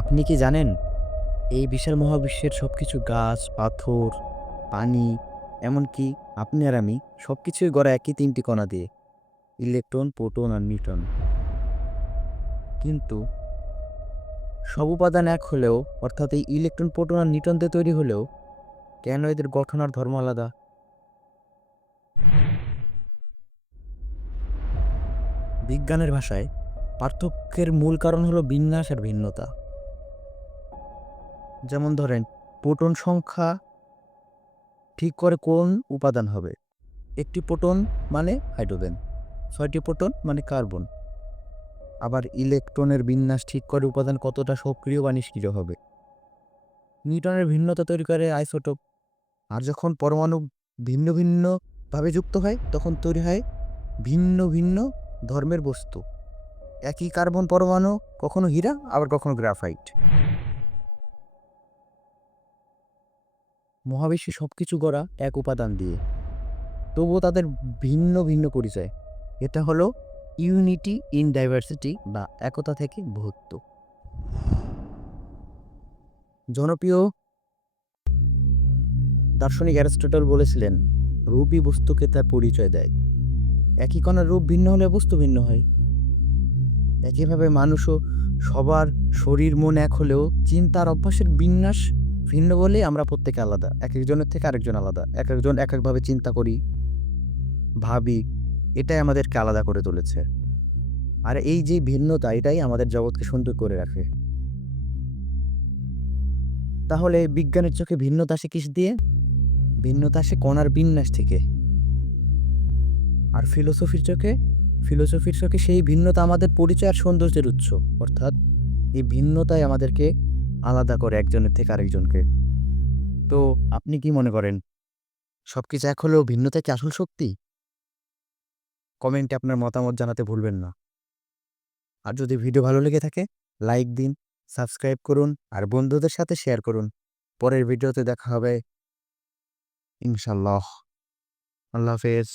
আপনি কি জানেন এই বিশাল মহাবিশ্বের সবকিছু গাছ, পাথর, পানি এমনকি আপনি আর আমি সবকিছুই গড়া একই ৩ টি কণা দিয়ে। ইলেকট্রন, প্রোটন আর নিউট্রন। কিন্তু সব উপাদান এক হলেও অর্থাৎ এই ইলেকট্রন, প্রোটন আর নিউট্রন দিয়ে তৈরি হলেও কেন এদের গঠন আর ধর্ম আলাদা? বিজ্ঞানের ভাষায় পার্থক্যের মূল কারণ হলো বিন্যাস আর ভিন্নতা। যেমন ধরেন প্রোটন সংখ্যা ঠিক করে কোন উপাদান হবে। একটি প্রোটন মানে হাইড্রোজেন, ৬টি প্রোটন মানে কার্বন। আবার ইলেকট্রনের বিন্যাস ঠিক করে উপাদান কতটা সক্রিয় বা নিষ্ক্রিয় হবে। নিউটনের ভিন্নতা তৈরি করে আইসোটোপ। আর যখন পরমাণু ভিন্ন ভিন্ন ভাবে যুক্ত হয় তখন তৈরি হয় ভিন্ন ভিন্ন ধর্মের বস্তু। একই কার্বন পরমাণু কখনো হীরা আবার কখনো গ্রাফাইট। মহাবিশ্বে সবকিছু গড়া এক উপাদান দিয়ে, তবুও তাদের ভিন্ন ভিন্ন পরিচয়। এটা হলো ইউনিটি ইন ডাইভার্সিটি বা একতা থেকে বহুত্ব। জনপ্রিয় দার্শনিক অ্যারিস্টটল বলেছিলেন, রূপই বস্তুকে তার পরিচয় দেয়। একই কণার রূপ ভিন্ন হলে বস্তু ভিন্ন হয়। একইভাবে মানুষও সবার শরীর মন এক হলেও চিন্তার অভ্যাসের বিন্যাস ভিন্ন বলে আমরা প্রত্যেকে আলাদা। এক একজনের থেকে আরেকজন আলাদা। এক একজন এক একভাবে চিন্তা করি, ভাবি। এটাই আমাদেরকে আলাদা করে তুলেছে। আর এই যে ভিন্নতা এটাই আমাদের জগৎকে সুন্দর করে রাখে। তাহলে বিজ্ঞানের চোখে ভিন্নতা আসে কিস দিয়ে? ভিন্নতা আসে কণার বিন্যাস থেকে। আর ফিলোসফির চোখে সেই ভিন্নতা আমাদের পরিচয় আর সৌন্দর্যের উৎস। অর্থাৎ এই ভিন্নতাই আমাদেরকে আলাদা করে একজনের থেকে আরেকজনকে। তো আপনি কি মনে করেন সবকিছু এক হলেও ভিন্নতা কি আসল শক্তি? কমেন্টে আপনার মতামত জানাতে ভুলবেন না। আর যদি ভিডিও ভালো লেগে থাকে লাইক দিন, সাবস্ক্রাইব করুন আর বন্ধুদের সাথে শেয়ার করুন। পরের ভিডিওতে দেখা হবে ইনশাআল্লাহ। আল্লাহ হাফেজ।